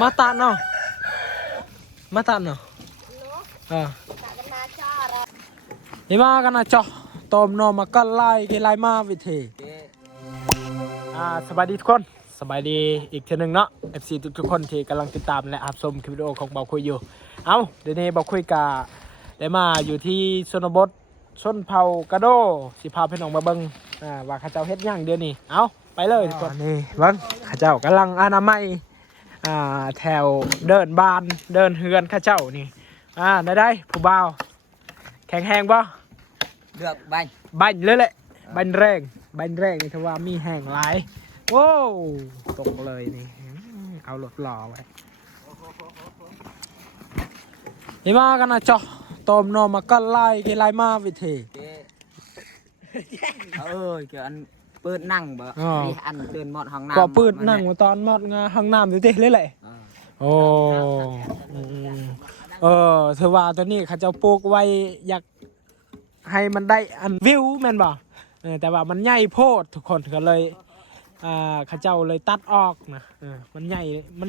มาตาเนาะมาตาเนาะนี่มากันนะจ๊อต้มนมมากันไล่กี่ไล่มาวิธีสบายดีทุกคนสบายดีอีกทีหนึ่งเนาะ FC ทุกคนที่กำลังติดตามและรับชมคลิปวิดีโอของเบาคุยอยู่เอาเดี๋ยวนี้เบาคุยกะได้มาอยู่ที่ชนบทชนเผ่ากระโดสิพาพี่น้องมาเบิ้งว่าข้าเจ้าเฮ็ดย่างเดี๋ยวนี้เอาไปเลยทุกคนนี่เบิ้งข้าเจ้ากำลังอนามัยแถวเดินบานเดินเฮือนข้าเจ้านี่ได้ผู้บ่าวแข็งแรงบ่เลือกใบเลยแหละใบแรงนี่ถือว่ามีแห้งหลายโว้ตกเลยนี่เอาหลดหล่อไว้นี่มากันนะจ๊อต้มนมมากันไล่กี่ไล่มาวิธีเกี่ยวอันเปิดนั่งบ่มีอันเดินหมดห้องน้ำก็เปิดนั่งตอนหมดงาห้องน้ำอยู่ที่เลยแหละโอ้ถือว่าตัวนี้เขาจะปลูกไว้อยากให้มันได้อันวิวแม่นบ่แต่ว่ามันใหญ่โพดทุกคนก็เลยข้าเจ้าเลยตัดออกนะมันให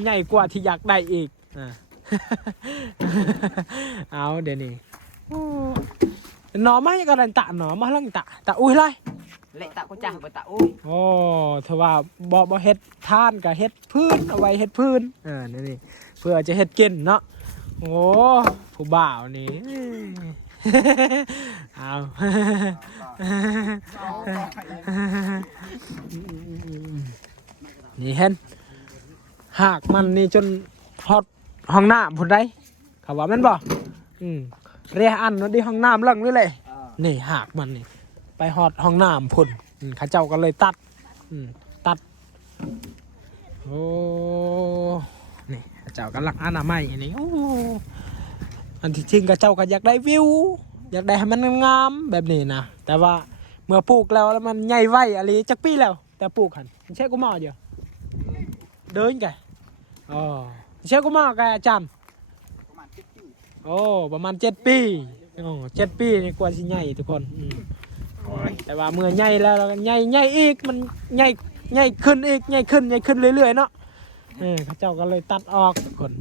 ญ่กว่าที่อยากได้อีกเอาเดี๋ยวนี้หน่อไม้ก็ได้ตะหน่อมาลังตะอุ้ยไรเละตะก็จังไปตะอุ้ยโอ้ถือว่าบ่เฮ็ดท่านกับเฮ็ดพื้นเอาไว้เฮ็ดพื้นนี่เพื่อจะเฮ็ดกินเนาะโอ้ผู้บ่าวนี่เอานี่เห็นหากมันนี่จนฮอดห้องน้ำพุ่นได้เขาว่าแม่นบ่เรียอันนั่นดิห้องน้ำเรื่องนี่เลยนี่หากมันนี่ไปฮอดห้องน้ำพุ่นข้าเจ้าก็เลยตัดโอ้นี่ข้าเจ้ากำลังอนามัยนี่โอ้อันที่จริงข้าเจ้าก็อยากได้วิวอยากได้ให้มันงามแบบนี้นะแต่ว่าเมื่อปลูกแล้วมันใหญ่ไวอะไรจักปีแล้วแต่ปลูกหันมันใช่กูมออยู่เดินไงใช่กูมอไงอาจารย์ประมาณ7 ปี7 ปีนี่กว่าสิใหญ่ทุกคนแต่ว่าเมื่อใหญ่แล้วใหญ่อีกมันใหญ่ขึ้นอีกใหญ่ขึ้นเรื่อยๆเนาะพระเจ้าก็เลยตัดออกทุกคน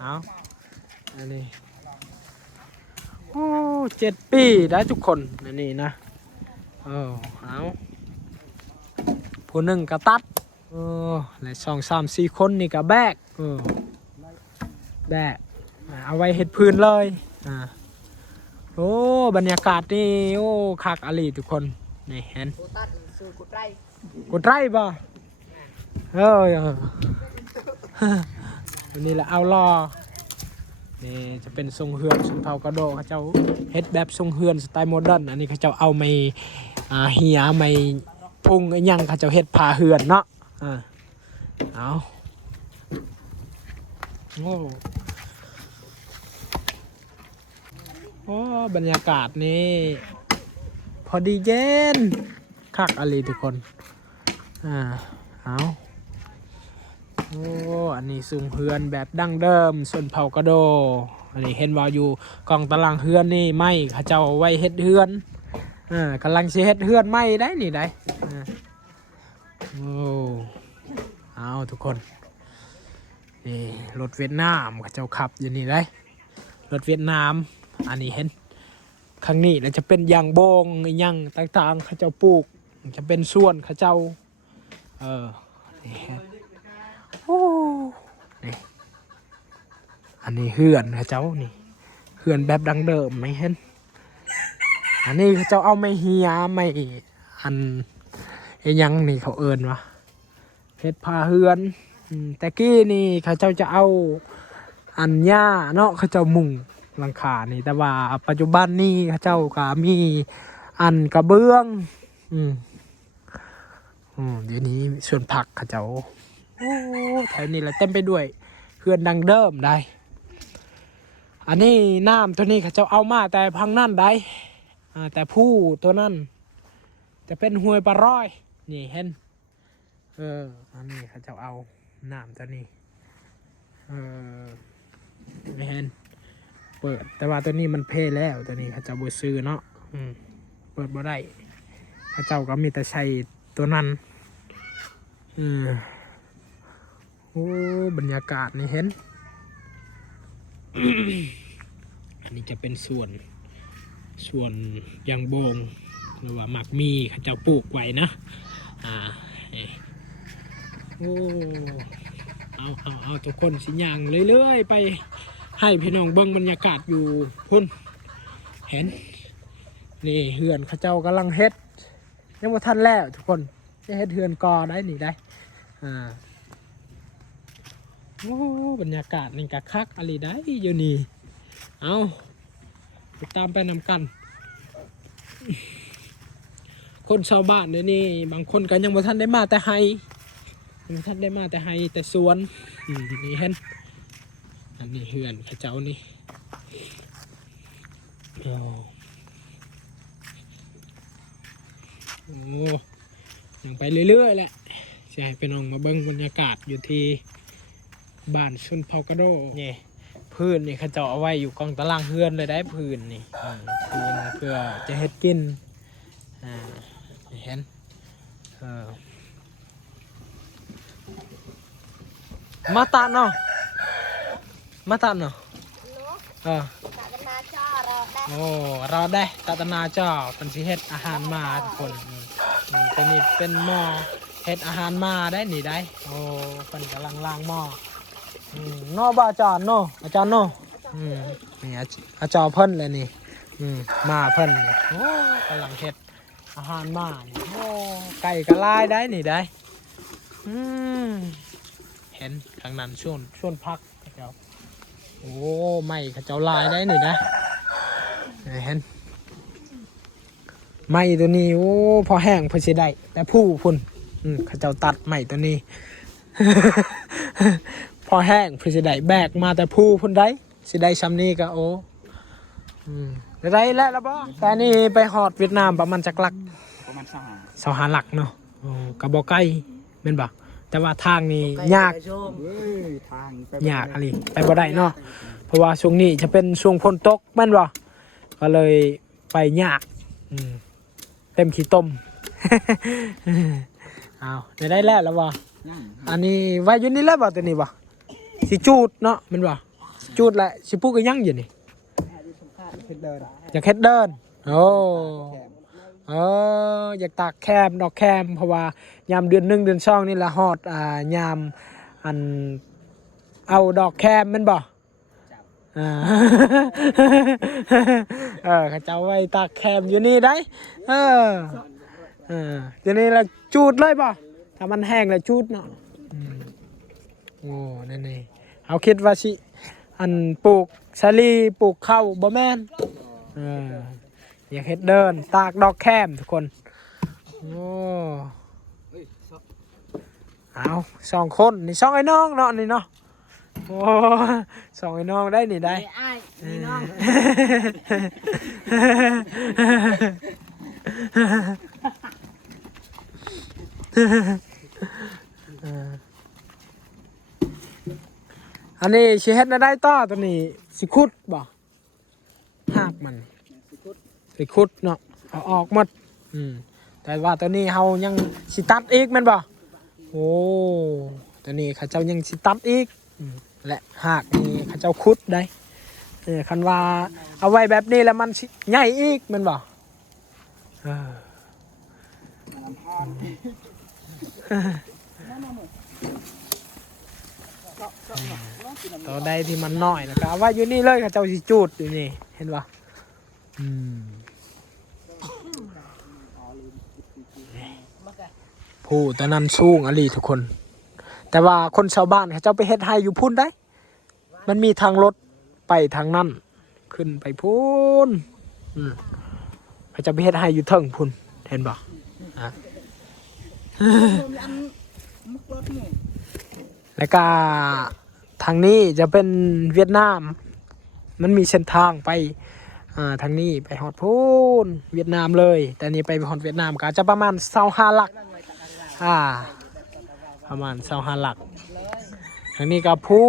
เอาอันนี้7 ปีได้ทุกคนนี่นะเอาผู้หนึ่งก็ตัดและ2 3 4 คนนี่ก็แบกเอาไว้เห็ดพื้นเลยบรรยากาศนี่คักอลีทุกคนนี่เห็นกุดไร่ป่ะวันนี้แหละเอาล่อนี่จะเป็นทรงเฮือนทรงเผากระโดเขาเจ้าเฮ็ดแบบทรงเฮือนสไตล์โมเดิร์นอันนี้เขาเจ้าเอาไม้เหี่ยไม้พุงยังเขาเจ้าเฮ็ดผ้าเฮือนเนาะเอาบรรยากาศนี่พอดีเย็นคักอะไรทุกคนเอาอันนี้สูงเฮือนแบบดั้งเดิมส่วนเผากระโดอันนี้เห็นว่าอยู่กองตารางเฮือนนี่ไม่เขาเจ้าไว้เฮ็ดเฮือนกำลังสิเฮ็ดเฮือนไม่ได้นี่ได้เอาทุกคนนี่รถเวียดนามเขาเจ้าขับอยู่นี่ได้รถเวียดนามอันนี้เห็นข้างนี้แล้วจะเป็นยางโบงยางต่างๆเขาเจ้าปลูกจะเป็นส่วนเขาเจ้านี่นี่อันนี้เฮือนเขาเจ้านี่เฮือนแบบดังเดิมไหมเห็นอันนี้เขาเจ้าเอาไม่เฮียไม่อันยังนี่เขาเอิญวะเฮ็ดผ้าเฮือนแต่กี้นี่เขาเจ้าจะเอาอันหญ้าเนาะเขาเจ้ามุงหลังคานี่แต่ว่าปัจจุบันนี่เขาเจ้าก็มีอันกระเบื้องเดี๋ยวนี้ส่วนผักเขาเจ้าแถวนี้แหละเต็มไปด้วยเฮือนดังเดิมได้อันนี้น้ำตัวนี้เขาเจ้าเอามาแต่พังนั่นได้แต่ผู้ตัวนั้นจะเป็นห้วยปลาร้อยนี่เห็นอันนี้เขาเจ้าเอาน้ำตัวนี้ไม่เห็นเปิดแต่ว่าตัวนี้มันเพ่แล้วตัวนี้เขาเจ้าบ่ซื้อเนาะเปิดบ่ได้เขาเจ้าก็มีแต่ใช้ตัวนั้น โอ้บรรยากาศนี่เห็น อันนี้จะเป็นส่วนยางโบงหรือว่าหมักมีเขาเจ้าปลูกไว้นะนี่โอ้เอาทุกคนสิย่างเรื่อยๆไปให้พี่น้องเบิ่งบรรยากาศอยู่พุ่นเห็นนี่เฮือนเขาเจ้ากำลังเฮ็ดยังบ่ทันแล้วทุกคนจะเฮ็ดเฮือนกอได้นี่ได้โอ้บรรยากาศนี่กะคักอะไรได้อยู่นี่เอาติดตามไปนำกันคนชาวบ้านเดี๋ยวนี้บางคนก็ยังบ่ทันได้มาแต่ไฮบ่ทันได้มาแต่ไฮแต่สวนนี่เห็นอันนี้เฮือนเขาเจ้านี่โอ้ยังไปเรื่อยๆแหละจะให้ไปน้องมาเบิ่งบรรยากาศอยู่ที่บ้านชนเผ่ากระโดนี่พื้นนี่เขาเจ้าเอาไว้อยู่กองตารางเฮือนเลยได้พื้นนี่พื้นเพื่อจะเฮ็ดกินเห็นมาตัดเนาะโอ้เราได้ตัดนาจ้าเป็นสิเฮ็ดอาหารมาทุกคนตัวนี้เป็นหม้อเฮ็ดอาหารมาได้นี่ได้โอ้เป็นกำลังล้างหม้อนอบ่อาจารย์เนาะอาจารย์เนาะนี่อาจารย์เพิ่นเลยนี่มาเพิ่นนี่โอ้กำลังเฮ็ดอาหารมานี่โอ้ไก่กระลายได้นี่ได้เห็นทางนั้นช่วงพักเจ้าโอ้ไม่เขาเจ้าลายได้นี่นะเห็นไม้ตัวนี้โอ้พอแห้งพอสิได้แต่ผู้พุ่นเขาเจ้าตัดไม้ตัวนี้ พอแห้งพอสิได้แบกมาแต่ผู้พุ่นได้สิได้ซ้ำนี้ก็โอ้ได้แล้วบ่แต่นี่ไปฮอดเวียดนามประมาณจักหลักประมาณ25หลักเนาะโอ้ก็บ่ไกลแม่นบ่แต่ว่าทางนี้ยากยากอะไรไปบ่ได้เนาะเพราะว่าช่วงนี้จะเป็นช่วงฝนตกแม่นบ่ก็เลยไปยากเต็มขี้ต้ม เอาได้แล้วบ่อันนี้ไว้อยู่นี่แล้วบ่ตัวนี้บ่สิจูดเนาะแม่นบ่จูดแหละสิปลูกก็ยังอยู่นี่อยากเฮ็ดเดินโอ้อยากตากแคมดอกแคมเพราะว่ายามเดือน1เดือน2นี่ละฮอดยามอันเอาดอกแคมแม่นบ่เขาจะไว้ตากแคมอยู่นี่ได้อยู่นี่ละจูดเลยบ่ถ้ามันแห้งแล้วจูดเนาะโอ้นั่นนี่เอาคิดว่าสิอันปลูกสาลีปลูกข้าวบ่แม่นอยากเฮ็ดเดินตากดอกแคมทุกคนโอ้เอา2 คนนี่2ไอ้น้องเนาะนี่เนาะโอ้2ไอ้น้องได้นี่ได้นี่น้องอันนี้สิเฮ็ดได้ต่อตัวนี้สิขุดบ่หากมันสิขุดเนาะเอาออกหมดแต่ว่าตัวนี้เฮายังสิตัดอีกแม่นบ่โอ้ตัวนี้เขาเจ้ายังสิตัดอีกและหากนี่เขาเจ้าขุดได้คันว่าเอาไว้แบบนี้แล้วมันใหญ่อีกแม่นบ่ตัวใดที่มันน้อยนะครับว่าอยู่นี่เลยเขาเจ้าสิจูดอยู่นี่เห็นป่ะผู้ตะนั้นสูงอลีทุกคนแต่ว่าคนชาวบ้านเขาเจ้าไปเฮ็ดให้อยู่พุ่นได้มันมีทางรถไปทางนั้นขึ้นไปพุ่นเขาจะไปเฮ็ดให้อยู่เทิงพุ่นเห็นป่ะแล้วก็ทางนี้จะเป็นเวียดนามมันมีเส้นทางไปทางนี้ไปฮอดพูนเวียดนามเลยแต่นี้ไปฮอดเวียดนามก็จะประมาณ25หลักประมาณ25หลักทางนี้ก็ผู้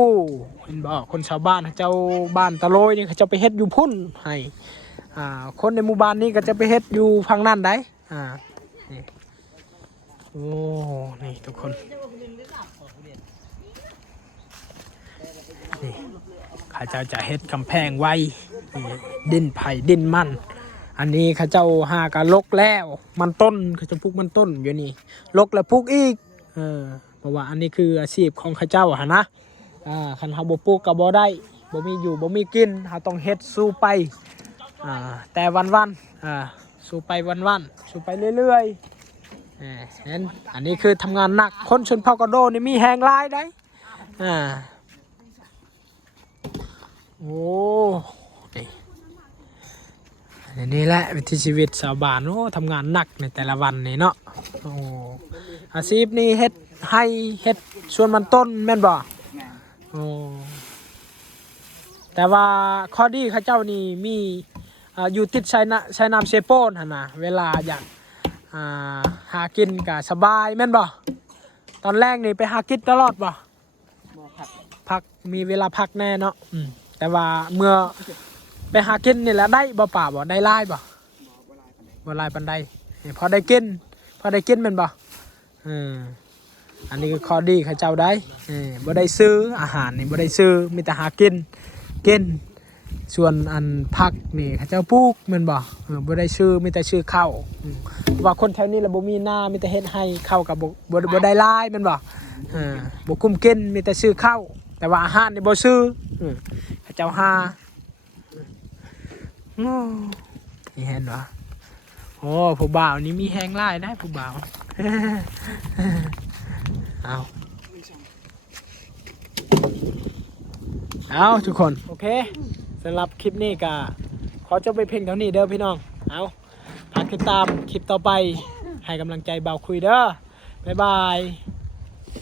เห็นบอกคนชาวบ้านเจ้าบ้านตะโลยนี่เขาจะไปเฮ็ดอยู่พุ่นให้คนในหมู่บ้านนี้ก็จะไปเฮ็ดอยู่ฝั่งนั้นได้นี่โอ้นี่ทุกคน นี่ข้าเจ้าจะเฮ็ดกำแพงไว้นี่ดินไผ่ดินมันอันนี้ข้าเจ้าหากะลกแล้วมันต้นข้าเจ้าปลูกมันต้นอยู่นี่ลกแล้วปลูกอีกเพราะว่าอันนี้คืออาชีพของข้าเจ้าหะนะคันเฮาบ่ปลูกก็บ่ได้บ่มีอยู่บ่มีกินเฮาต้องเฮ็ดสู้ไปแต่วันๆสู้ไปวันๆสู้ไปเรื่อยๆเห็นอันนี้คือทำงานหนักคนชนเผ่ากระโดนี่มีแหงหลายได้โอ้นี่แหละวิถีชีวิตชาวบ้านโอ้ทำงานหนักในแต่ละวันนี่เนาะโอ้อาชีพนี้เฮ็ดให้เฮ็ดสวนมันต้นแม่นบ่โอ้แต่ว่าข้อดีข้าเจ้านี่มีอยู่ติดชายน้ำเซโปนหั่นน่ะเวลาอยากหากินก็สบายแม่นบ่ตอนแรกนี่ไปหากินตลอดบ่พักมีเวลาพักแน่เนาะแต่ว่าเมื่อไปหากินนี่แหละได้บ่ป่าบ่ได้ลายบ่บ่ลายปานใดพอได้กินแม่นบ่อันนี้คือข้อดีข้าเจ้าได้บ่ได้ซื้ออาหารนี่บ่ได้ซื้อมีแต่หากินส่วนอันผักนี่ข้าเจ้าปลูกแม่นบ่บ่ได้ซื้อมีแต่ซื้อข้าวว่าคนแถวนี้ละบ่มีนามีแต่เฮ็ดให้ข้าวกับบ่ได้ลายแม่นบ่บ่คุ้มกินมีแต่ซื้อข้าวแต่ว่าอาหารนี่บ่ซื้อข้าเจ้าหานี่เห็นบ่โอ้ผู้บ่าวนี่มีแฮงหลายได้ผู้บ่าวเอาทุกคนโอเคสำหรับคลิปนี้ก็ขอจบไปเพียงเท่านี้เด้อพี่น้องเอาฝากติดตามคลิปต่อไปให้กำลังใจเบาคุยเด้อบ๊ายบาย